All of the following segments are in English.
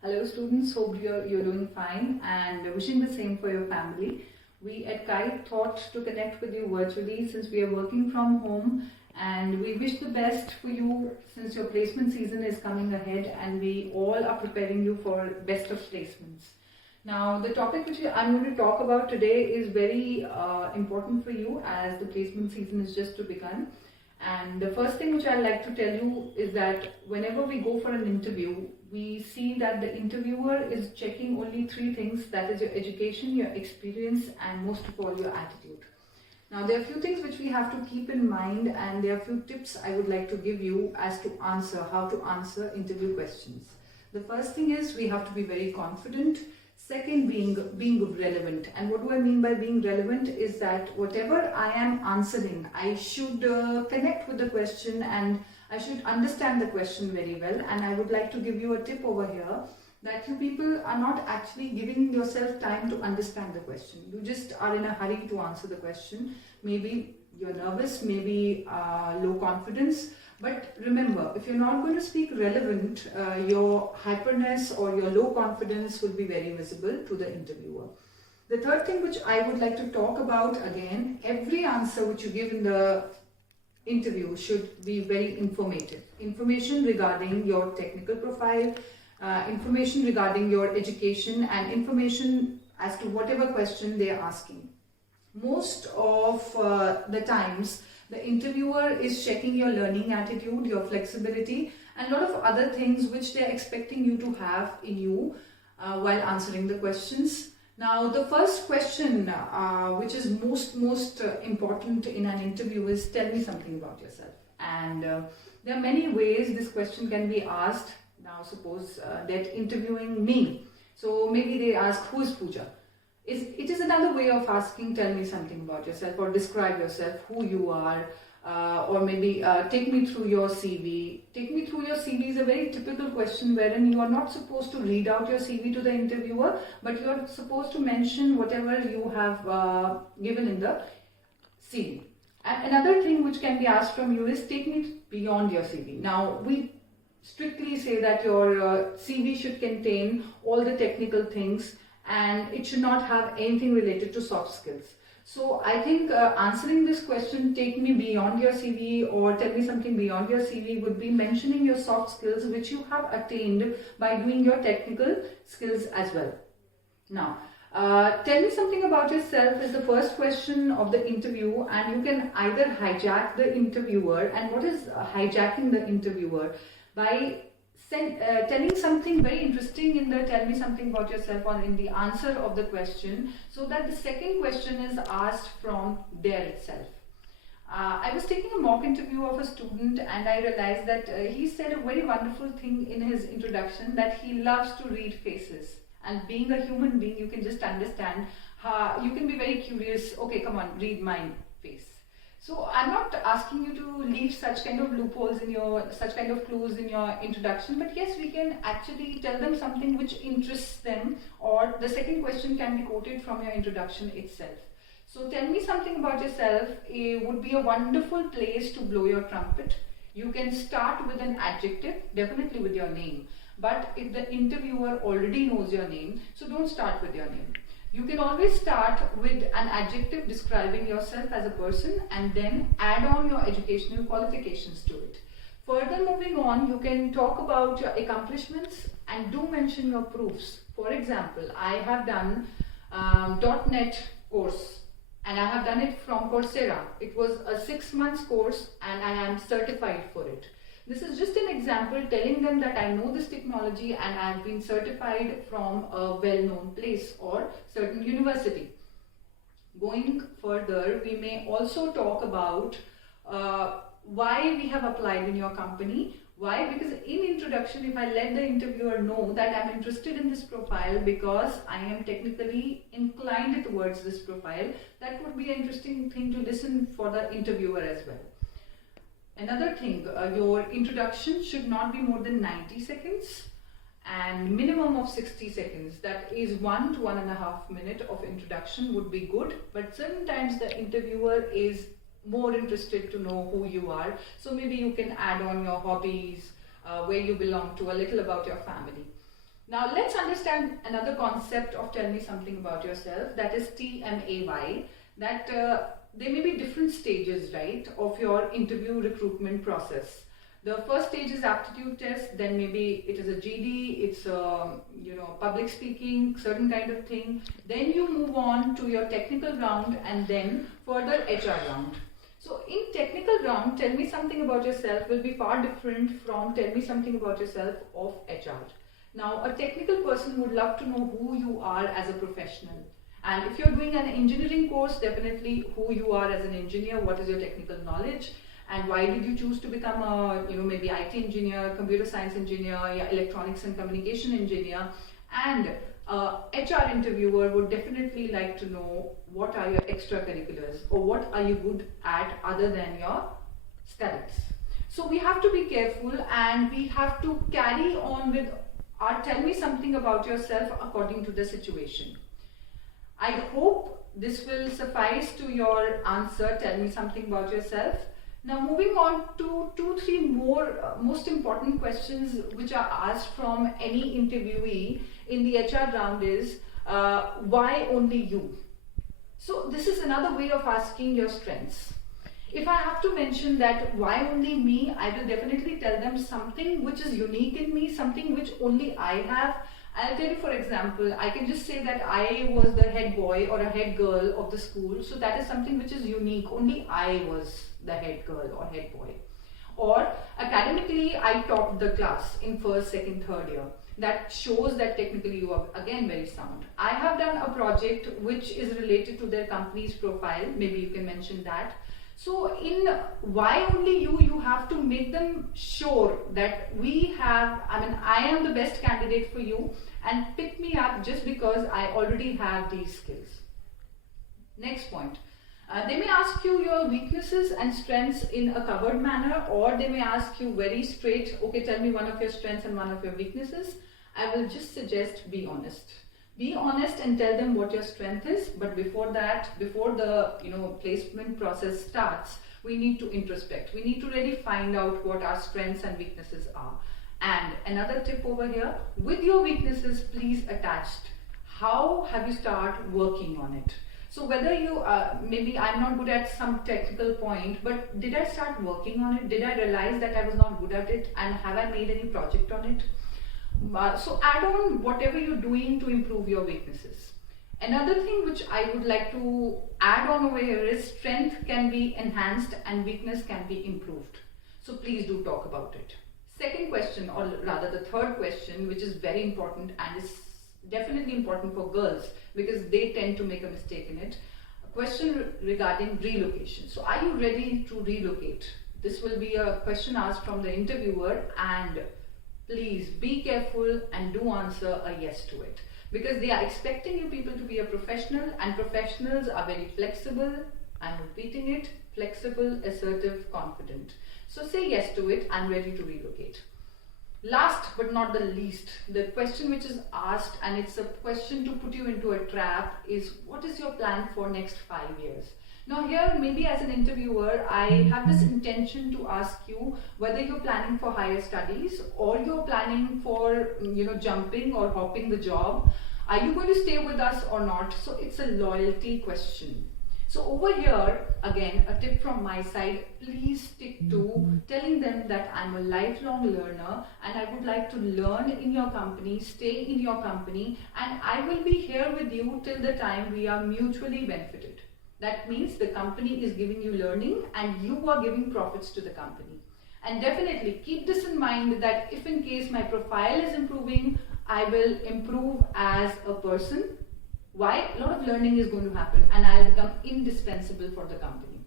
Hello students, hope you're doing fine and wishing the same for your family. We at Kite thought to connect with you virtually since we are working from home, and we wish the best for you since your placement season is coming ahead and we all are preparing you for best of placements. Now the topic which I'm going to talk about today is very important for you as the placement season is just to begin. And the first thing which I'd like to tell you is that whenever we go for an interview, we see that the interviewer is checking only three things, that is your education, your experience, and most of all your attitude. Now there are a few things which we have to keep in mind, and there are a few tips I would like to give you as to how to answer interview questions. The first thing is we have to be very confident. Second, being relevant. And what do I mean by being relevant is that whatever I am answering, I should connect with the question and I should understand the question very well. And I would like to give you a tip over here that you people are not actually giving yourself time to understand the question. You just are in a hurry to answer the question. Maybe you're nervous, maybe low confidence. But remember, if you're not going to speak relevant, your hyperness or your low confidence will be very visible to the interviewer. The third thing which I would like to talk about again, every answer which you give in the interview should be very informative. Information regarding your technical profile, information regarding your education, and information as to whatever question they are asking. Most of the times, the interviewer is checking your learning attitude, your flexibility, and a lot of other things which they are expecting you to have in you while answering the questions. Now, the first question which is most important in an interview is tell me something about yourself. And there are many ways this question can be asked. Now, suppose they're interviewing me. So maybe they ask, who is Pooja? It is another way of asking, tell me something about yourself or describe yourself, who you are, or maybe take me through your CV. Take me through your CV is a very typical question wherein you are not supposed to read out your CV to the interviewer, but you are supposed to mention whatever you have given in the CV. And another thing which can be asked from you is take me beyond your CV. Now, we strictly say that your CV should contain all the technical things, and it should not have anything related to soft skills. So I think answering this question, take me beyond your CV or tell me something beyond your CV, would be mentioning your soft skills which you have attained by doing your technical skills as well. Now, tell me something about yourself is the first question of the interview, and you can either hijack the interviewer. And what is hijacking the interviewer? By telling something very interesting in the tell me something about yourself or in the answer of the question, so that the second question is asked from there itself. I was taking a mock interview of a student, and I realized that he said a very wonderful thing in his introduction, that he loves to read faces. And being a human being, you can just understand how you can be very curious. Okay, come on, read my face. So I'm not asking you to leave such kind of loopholes in such kind of clues in your introduction, but yes, we can actually tell them something which interests them, or the second question can be quoted from your introduction itself. So tell me something about yourself would be a wonderful place to blow your trumpet. You can start with an adjective, definitely with your name, but if the interviewer already knows your name, so don't start with your name. You can always start with an adjective describing yourself as a person and then add on your educational qualifications to it. Further moving on, you can talk about your accomplishments and do mention your proofs. For example, I have done .NET course, and I have done it from Coursera. It was a 6 months course and I am certified for it. This is just an example telling them that I know this technology and I have been certified from a well-known place or certain university. Going further, we may also talk about why we have applied in your company. Why? Because in introduction, if I let the interviewer know that I'm interested in this profile because I am technically inclined towards this profile, that would be an interesting thing to listen for the interviewer as well. Another thing, your introduction should not be more than 90 seconds and minimum of 60 seconds. That is 1 to 1.5 minutes of introduction would be good, but sometimes the interviewer is more interested to know who you are. So maybe you can add on your hobbies, where you belong to, a little about your family. Now let's understand another concept of tell me something about yourself, that is TMAY, that there may be different stages, right, of your interview recruitment process. The first stage is aptitude test, then maybe it is a GD, it's a, public speaking, certain kind of thing. Then you move on to your technical round and then further HR round. So in technical round, tell me something about yourself will be far different from tell me something about yourself of HR. Now a technical person would love to know who you are as a professional. And if you're doing an engineering course, definitely who you are as an engineer, what is your technical knowledge, and why did you choose to become a, maybe IT engineer, computer science engineer, electronics and communication engineer. And HR interviewer would definitely like to know what are your extracurriculars or what are you good at other than your studies. So we have to be careful and we have to carry on with our tell me something about yourself according to the situation. I hope this will suffice to your answer, tell me something about yourself. Now moving on to 2-3 more most important questions which are asked from any interviewee in the HR round is why only you? So this is another way of asking your strengths. If I have to mention that why only me, I will definitely tell them something which is unique in me, something which only I have. I'll tell you, for example, I can just say that I was the head boy or a head girl of the school. So that is something which is unique. Only I was the head girl or head boy. Or academically, I topped the class in first, second, third year. That shows that technically you are again very sound. I have done a project which is related to their company's profile. Maybe you can mention that. So in why only you, you have to make them sure that I am the best candidate for you and pick me up just because I already have these skills. Next point. They may ask you your weaknesses and strengths in a covered manner, or they may ask you very straight, okay, tell me one of your strengths and one of your weaknesses. I will just suggest be honest. Be honest and tell them what your strength is, but before that, before the placement process starts, we need to introspect. We need to really find out what our strengths and weaknesses are. And another tip over here, with your weaknesses, please attached. How have you started working on it? So whether you, maybe I'm not good at some technical point, but did I start working on it? Did I realize that I was not good at it? And have I made any project on it? So add on whatever you're doing to improve your weaknesses. Another thing which I would like to add on over here is strength can be enhanced and weakness can be improved. So please do talk about it. Second question, or rather the third question, which is very important and is definitely important for girls because they tend to make a mistake in it. A question regarding relocation. So are you ready to relocate? This will be a question asked from the interviewer, and please be careful and do answer a yes to it, because they are expecting you people to be a professional, and professionals are very flexible. I'm repeating it, flexible, assertive, confident. So say yes to it, I'm ready to relocate. Last but not the least, the question which is asked, and it's a question to put you into a trap, is what is your plan for next 5 years? Now here, maybe as an interviewer, I have this intention to ask you whether you're planning for higher studies or you're planning for, jumping or hopping the job. Are you going to stay with us or not? So it's a loyalty question. So over here, again, a tip from my side, please stick to telling them that I'm a lifelong learner and I would like to learn in your company, stay in your company, and I will be here with you till the time we are mutually benefited. That means the company is giving you learning and you are giving profits to the company. And definitely keep this in mind that if in case my profile is improving, I will improve as a person. Why? A lot of learning is going to happen and I'll become indispensable for the company.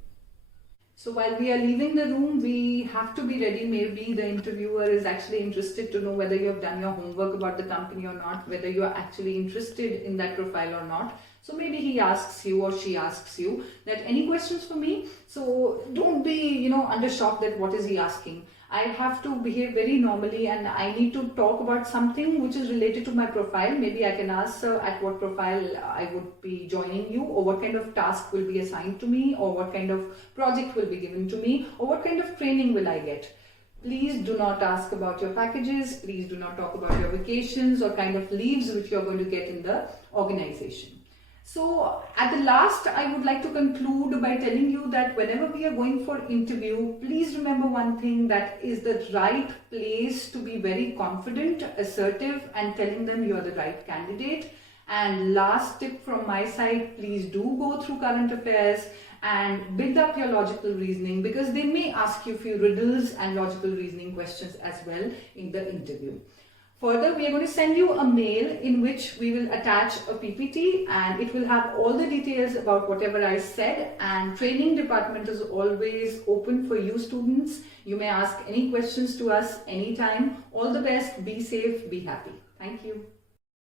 So while we are leaving the room, we have to be ready. Maybe the interviewer is actually interested to know whether you have done your homework about the company or not, whether you are actually interested in that profile or not. So maybe he asks you or she asks you that any questions for me? So don't be, under shock that what is he asking. I have to behave very normally and I need to talk about something which is related to my profile. Maybe I can ask at what profile I would be joining you, or what kind of task will be assigned to me, or what kind of project will be given to me, or what kind of training will I get. Please do not ask about your packages. Please do not talk about your vacations or kind of leaves which you're going to get in the organization. So at the last, I would like to conclude by telling you that whenever we are going for interview, please remember one thing, that is the right place to be very confident, assertive, and telling them you are the right candidate. And last tip from my side, please do go through current affairs and build up your logical reasoning, because they may ask you a few riddles and logical reasoning questions as well in the interview. Further, we are going to send you a mail in which we will attach a PPT, and it will have all the details about whatever I said, and training department is always open for you students. You may ask any questions to us anytime. All the best, be safe, be happy. Thank you.